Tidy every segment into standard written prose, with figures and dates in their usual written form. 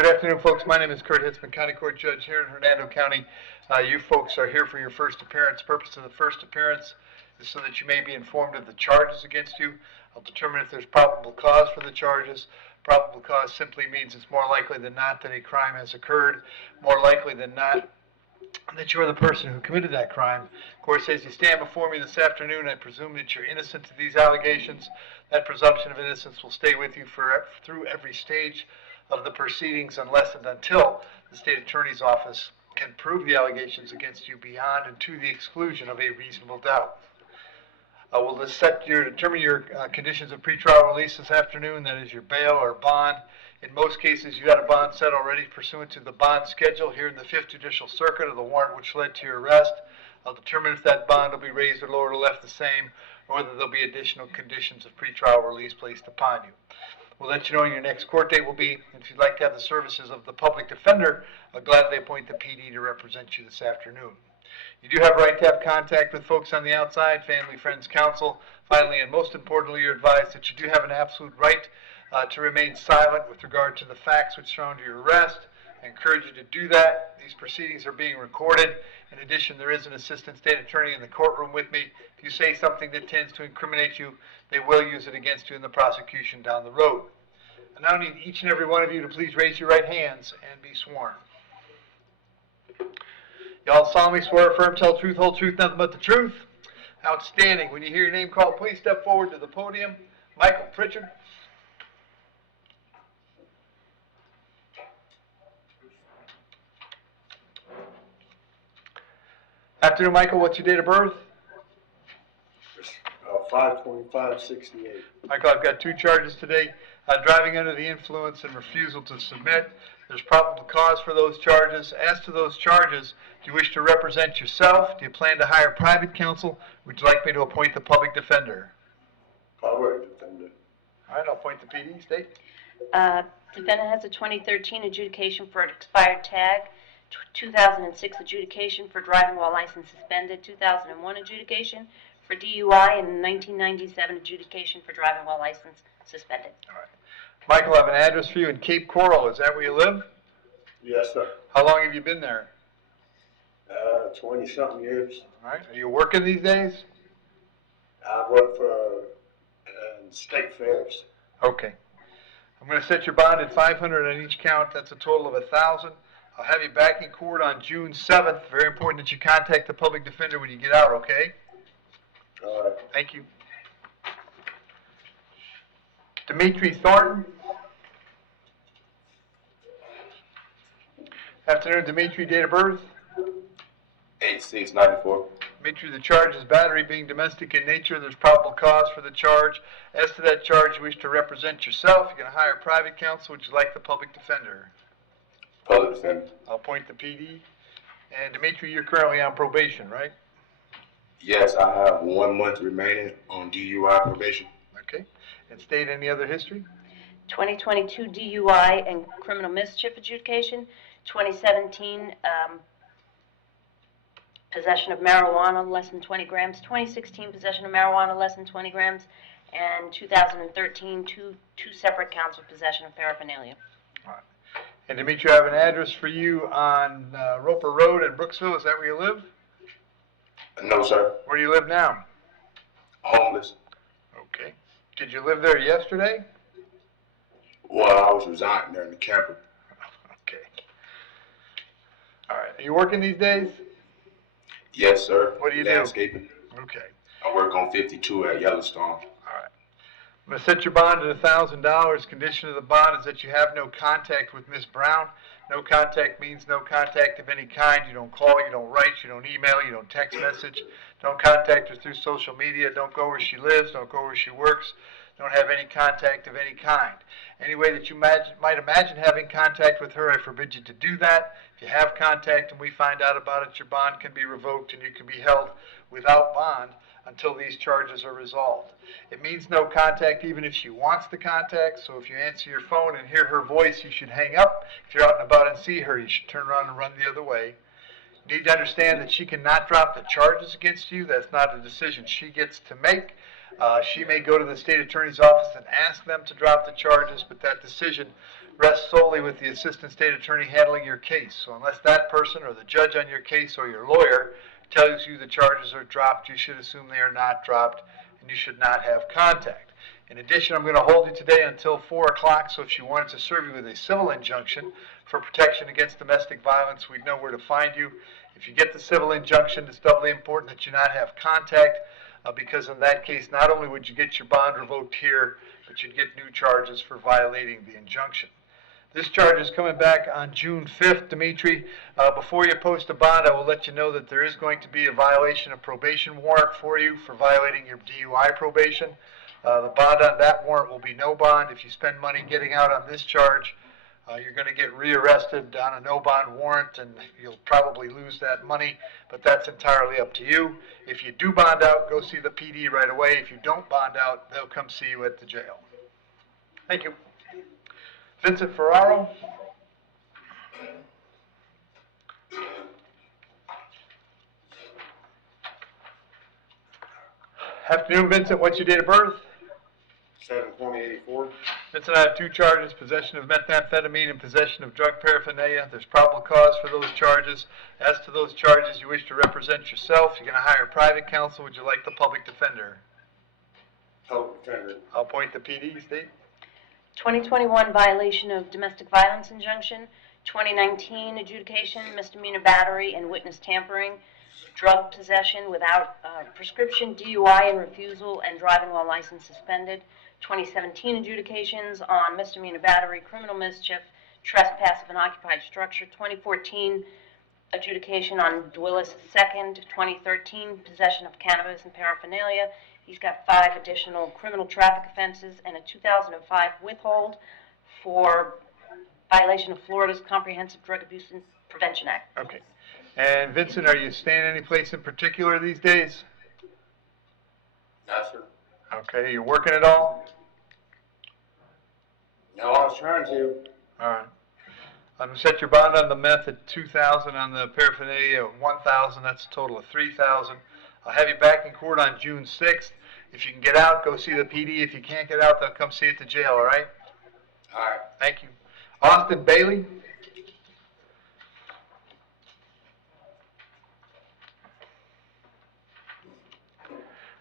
Good afternoon, folks. My name is Kurt Hitzemann, County Court Judge here in Hernando County. You folks are here for your first appearance. Purpose of the first appearance is so that you may be informed of the charges against you. I'll determine if there's probable cause for the charges. Probable cause simply means it's more likely than not that a crime has occurred, more likely than not that you're the person who committed that crime. Of course, as you stand before me this afternoon, I presume that you're innocent of these allegations. That presumption of innocence will stay with you through every stage of the proceedings unless and until the state attorney's office can prove the allegations against you beyond and to the exclusion of a reasonable doubt. We'll determine your conditions of pretrial release this afternoon. That is your bail or bond. In most cases, you got a bond set already pursuant to the bond schedule here in the 5th Judicial Circuit of the warrant which led to your arrest. I'll determine if that bond will be raised or lowered or left the same, or whether there'll be additional conditions of pretrial release placed upon you. We'll let you know when your next court date will be. If you'd like to have the services of the public defender, I'll gladly appoint the PD to represent you this afternoon. You do have a right to have contact with folks on the outside, family, friends, counsel. Finally, and most importantly, you're advised that you do have an absolute right to remain silent with regard to the facts which surround your arrest. I encourage you to do that. These proceedings are being recorded. In addition, there is an assistant state attorney in the courtroom with me. If you say something that tends to incriminate you, they will use it against you in the prosecution down the road. I now need each and every one of you to please raise your right hands and be sworn. Y'all solemnly swear, affirm, tell the truth, whole truth, nothing but the truth. Outstanding. When you hear your name called, please step forward to the podium. Michael Pritchard. Afternoon, Michael. What's your date of birth? 5/25/68. Michael, I've got two charges today. Driving under the influence and refusal to submit. There's probable cause for those charges. As to those charges, do you wish to represent yourself? Do you plan to hire private counsel? Would you like me to appoint the public defender? Public defender. All right, I'll appoint the PD. State. Defendant has a 2013 adjudication for an expired tag, 2006 adjudication for driving while license suspended, 2001 adjudication for DUI, and 1997 adjudication for driving while license suspended. All right. Michael, I have an address for you in Cape Coral. Is that where you live? Yes, sir. How long have you been there? 20-something years. All right. Are you working these days? I work for state fairs. Okay. I'm going to set your bond at $500 on each count. That's a total of $1,000. I'll have you back in court on June 7th. Very important that you contact the public defender when you get out, okay? All right. Thank you. Dimitri Thornton. Afternoon, Dimitri. Date of birth? 8/6/94. Dimitri, the charge is battery being domestic in nature. There's probable cause for the charge. As to that charge, you wish to represent yourself. You're going to hire private counsel. Would you like the public defender? Public defender. I'll appoint the PD. And Dimitri, you're currently on probation, right? Yes, I have 1 month remaining on DUI probation. Okay. And state any other history? 2022 DUI and criminal mischief adjudication, 2017 possession of marijuana less than 20 grams, 2016 possession of marijuana less than 20 grams, and 2013 two separate counts of possession of paraphernalia. All right. And Dimitri, I have an address for you on Roper Road in Brooksville. Is that where you live? No, sir. Where do you live now? Homeless. Okay. Did you live there yesterday? Well, I was residing there in the camper. Okay. All right. Are you working these days? Yes, sir. What do you do? Landscaping. Okay. I work on 52 at Yellowstone. All right. I'm going to set your bond at $1,000. Condition of the bond is that you have no contact with Miss Brown. No contact means no contact of any kind. You don't call, you don't write, you don't email, you don't text message. Don't contact her through social media. Don't go where she lives. Don't go where she works. Don't have any contact of any kind. Any way that you might imagine having contact with her, I forbid you to do that. If you have contact and we find out about it, your bond can be revoked and you can be held without bond until these charges are resolved. It means no contact even if she wants the contact, so if you answer your phone and hear her voice, you should hang up. If you're out and about and see her, you should turn around and run the other way. You need to understand that she cannot drop the charges against you. That's not a decision she gets to make. She may go to the state attorney's office and ask them to drop the charges, but that decision rests solely with the Assistant State Attorney handling your case. So unless that person or the judge on your case or your lawyer tells you the charges are dropped, you should assume they are not dropped, and you should not have contact. In addition, I'm going to hold you today until 4 o'clock, so if you wanted to serve you with a civil injunction for protection against domestic violence, we'd know where to find you. If you get the civil injunction, it's doubly important that you not have contact, because in that case, not only would you get your bond revoked here, but you'd get new charges for violating the injunction. This charge is coming back on June 5th, Dimitri. Before you post a bond, I will let you know that there is going to be a violation of probation warrant for you for violating your DUI probation. The bond on that warrant will be no bond. If you spend money getting out on this charge, you're going to get rearrested on a no bond warrant, and you'll probably lose that money, but that's entirely up to you. If you do bond out, go see the PD right away. If you don't bond out, they'll come see you at the jail. Thank you. Vincent Ferraro. Afternoon, Vincent. What's your date of birth? 7/20/84. Vincent, I have two charges, possession of methamphetamine and possession of drug paraphernalia. There's probable cause for those charges. As to those charges, you wish to represent yourself. You're going to hire private counsel. Would you like the public defender? Public defender. I'll appoint the PD, State. 2021 violation of domestic violence injunction, 2019 adjudication, misdemeanor battery and witness tampering, drug possession without prescription, DUI and refusal, and driving while license suspended, 2017 adjudications on misdemeanor battery, criminal mischief, trespass of an occupied structure, 2014 adjudication on Dwillis II, 2013 possession of cannabis and paraphernalia. He's got 5 additional criminal traffic offenses and a 2005 withhold for violation of Florida's Comprehensive Drug Abuse and Prevention Act. Okay. And Vincent, are you staying any place in particular these days? No, sir. Okay. You working at all? No, I was trying to. All right. I'm going to set your bond on the meth at $2,000, on the paraphernalia at $1,000. That's a total of $3,000. I'll have you back in court on June 6th. If you can get out, go see the PD. If you can't get out, they'll come see you at the jail, all right? All right. Thank you. Austin Bailey.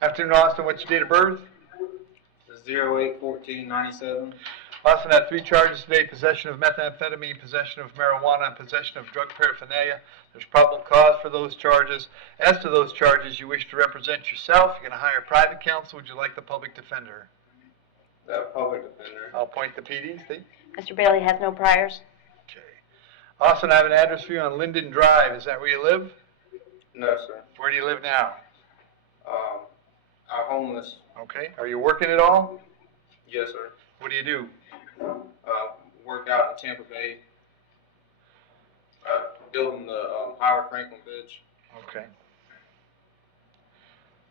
Afternoon, Austin. What's your date of birth? 08/14/97. Austin had 3 charges today: possession of methamphetamine, possession of marijuana, and possession of drug paraphernalia. There's probable cause for those charges. As to those charges, you wish to represent yourself. You're going to hire private counsel. Would you like the public defender? The public defender. I'll appoint the PD, Steve. Mr. Bailey has no priors. Okay. Austin, I have an address for you on Linden Drive. Is that where you live? No, sir. Where do you live now? I'm homeless. Okay. Are you working at all? Yes, sir. What do you do? Work out in Tampa Bay. Building the Howard Franklin Bridge. Okay.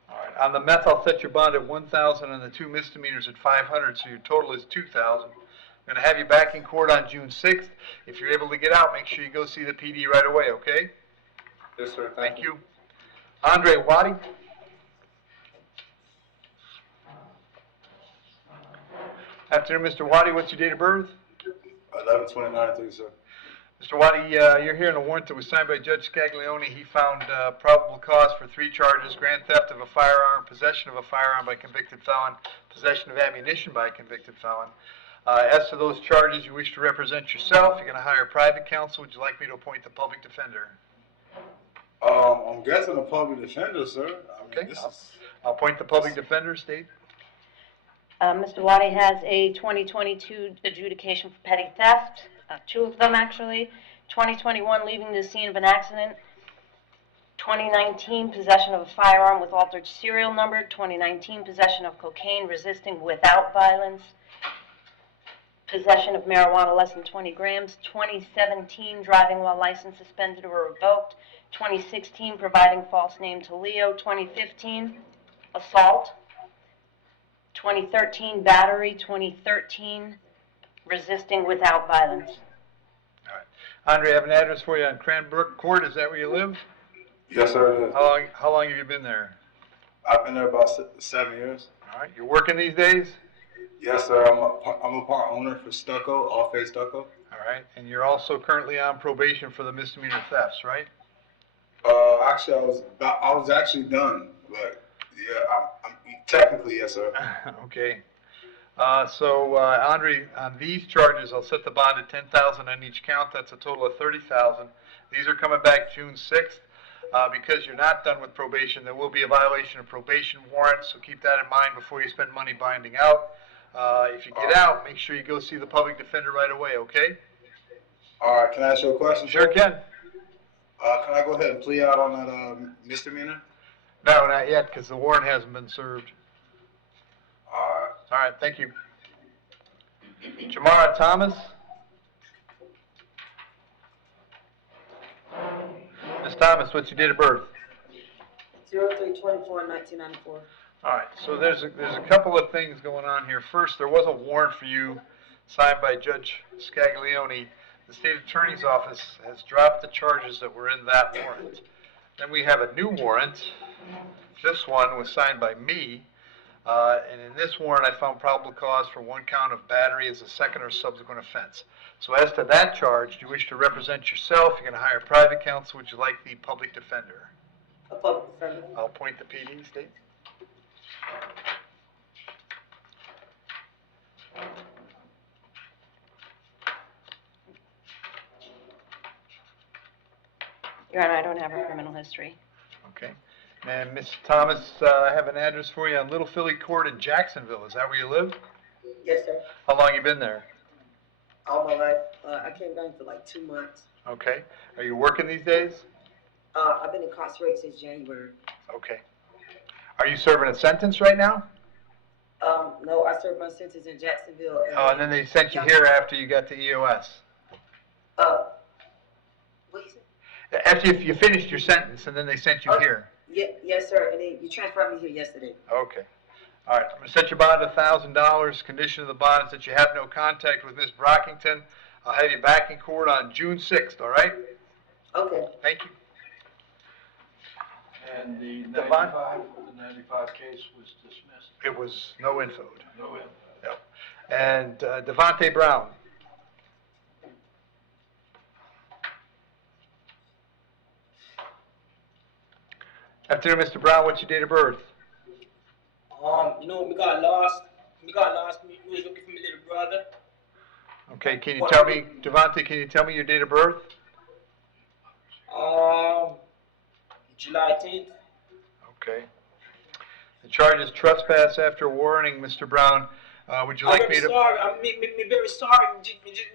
All right. On the meth, I'll set your bond at $1,000 and the 2 misdemeanors at $500, so your total is $2,000. I'm going to have you back in court on June 6th. If you're able to get out, make sure you go see the PD right away, okay? Yes, sir. Thank you. Andre Wadi. Afternoon, Mr. Wadi. What's your date of birth? 11/29/3, sir. Mr. Wadi, you're here on a warrant that was signed by Judge Scaglione. He found probable cause for 3 charges: grand theft of a firearm, possession of a firearm by a convicted felon, possession of ammunition by a convicted felon. As to those charges, you wish to represent yourself. You're going to hire private counsel. Would you like me to appoint the public defender? I'm guessing a public defender, sir. I mean, Okay. I'll appoint the public defender, State. Mr. Wadi has a 2022 adjudication for petty theft, 2 of them actually. 2021, leaving the scene of an accident. 2019, possession of a firearm with altered serial number. 2019, possession of cocaine resisting without violence. Possession of marijuana less than 20 grams. 2017, driving while license suspended or revoked. 2016, providing false name to Leo. 2015, assault. 2013, battery. 2013, resisting without violence. All right. Andre, I have an address for you on Cranbrook Court. Is that where you live? Yes, sir, it is. How long have you been there? I've been there about 7 years. All right. You're working these days? Yes, sir. I'm a part owner for Stucco, All Face Stucco. All right, and you're also currently on probation for the misdemeanor thefts, right? Actually, I was actually done, but yeah, I'm technically yes, sir. Okay. Andre, on these charges, I'll set the bond at $10,000 on each count. That's a total of $30,000. These are coming back June 6th. Because you're not done with probation, there will be a violation of probation warrant, so keep that in mind before you spend money binding out. If you get out, make sure you go see the public defender right away, okay? All right, can I ask you a question? Sure can. Can I go ahead and plea out on that misdemeanor? No, not yet, because the warrant hasn't been served. All All right, thank you. Jamara Thomas. Ms. Thomas, what's your date of birth? 03/24/1994. All right, so there's a couple of things going on here. First, there was a warrant for you signed by Judge Scaglione. The state attorney's office has dropped the charges that were in that warrant. Then we have a new warrant. This one was signed by me. And in this warrant, I found probable cause for one count of battery as a second or subsequent offense. So as to that charge, do you wish to represent yourself? You're going to hire private counsel. Would you like the public defender? A public defender. I'll appoint the PD, state. Your Honor, I don't have a criminal history. Okay. And Ms. Thomas, I have an address for you on Little Philly Court in Jacksonville. Is that where you live? Yes, sir. How long you been there? All my life. I came down for like 2 months. Okay. Are you working these days? I've been incarcerated since January. Okay. Are you serving a sentence right now? No, I served my sentence in Jacksonville. And then they sent you here after you got to EOS. What you said? After you finished your sentence, and then they sent you here. Yes, sir. And then you transferred me here yesterday. Okay. All right. I'm going to set your bond at $1,000. Condition of the bond is that you have no contact with Ms. Brockington. I'll have you back in court on June 6th, all right? Okay. Thank you. And the The bond? 95 case was dismissed. It was no info. No info. Yep. And Devonte Brown. Afternoon, Mr. Brown. What's your date of birth? We got lost. We was looking for my little brother. Okay, can you tell me, Devonte, can you tell me your date of birth? July 10th. Okay. The charge is trespass after warning, Mr. Brown. Would you like me to? Sorry. I'm very sorry. We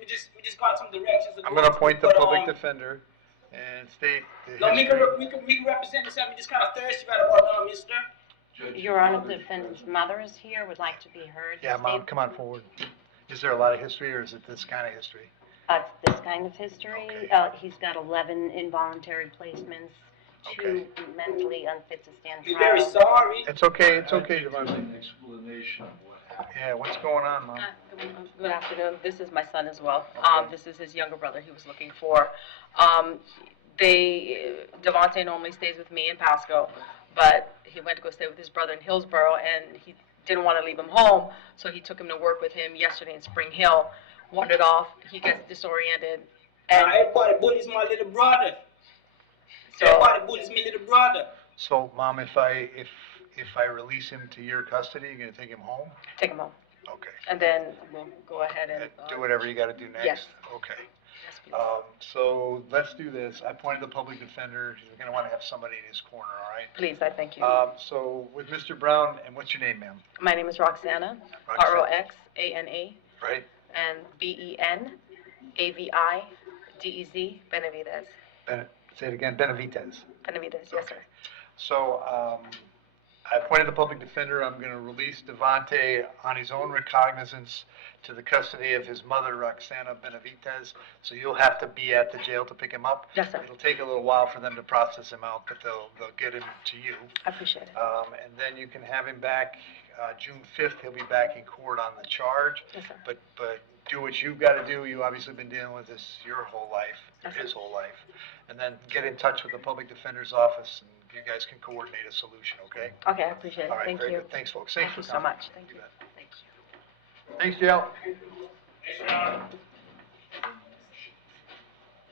just got some directions. I'm going to appoint the public defender and state the No, we history. can represent this. We just kind of thirsty right about mister. Your Honor, the defendant's mother is here, would like to be heard. Yeah, Mom, come on forward. Is there a lot of history, or is it this kind of history? It's this kind of history. Okay. He's got 11 involuntary placements, 2 mentally unfit to stand We're trial. very sorry. It's okay, it's I okay, think Devonte. an explanation of what happened. Yeah, what's going on, Mom? Good afternoon. This is my son as well. This is his younger brother he was looking for. Devonte normally stays with me in Pasco, but he went to go stay with his brother in Hillsborough, and he didn't want to leave him home, so he took him to work with him yesterday in Spring Hill. Wandered off. He gets disoriented, and Everybody bullies my little brother. so Everybody bullies my little brother. So, Mom, if I release him to your custody, you're going to take him home? take him home, Okay. and then we'll go ahead and Do whatever you got to do next? yes. Okay. Yes, please. So let's do this. I appointed the public defender. He's going to want to have somebody in his corner, all right? Please, I thank you. So with Mr. Brown, and what's your name, ma'am? My name is Roxana, Roxana. Roxana, Right? and Benavidez, Benavidez. Say it again, Benavidez. Benavidez, yes, sir. So I appointed the public defender. I'm going to release Devonte on his own recognizance to the custody of his mother, Roxana Benavidez. So you'll have to be at the jail to pick him up. Yes, sir. It'll take a little while for them to process him out, but they'll get him to you. I appreciate it. And then you can have him back June 5th. He'll be back in court on the charge. Yes, sir. But do what you've got to do. You've obviously been dealing with this your whole life, or Yes, sir. his whole life. And then get in touch with the public defender's office, and you guys can coordinate a solution, okay? Okay, I appreciate it. All right, Thank very you. good. Thanks, folks. Thank you so much. Thank you. bet. Thank you. Thanks, Dale. Yes, Your Honor.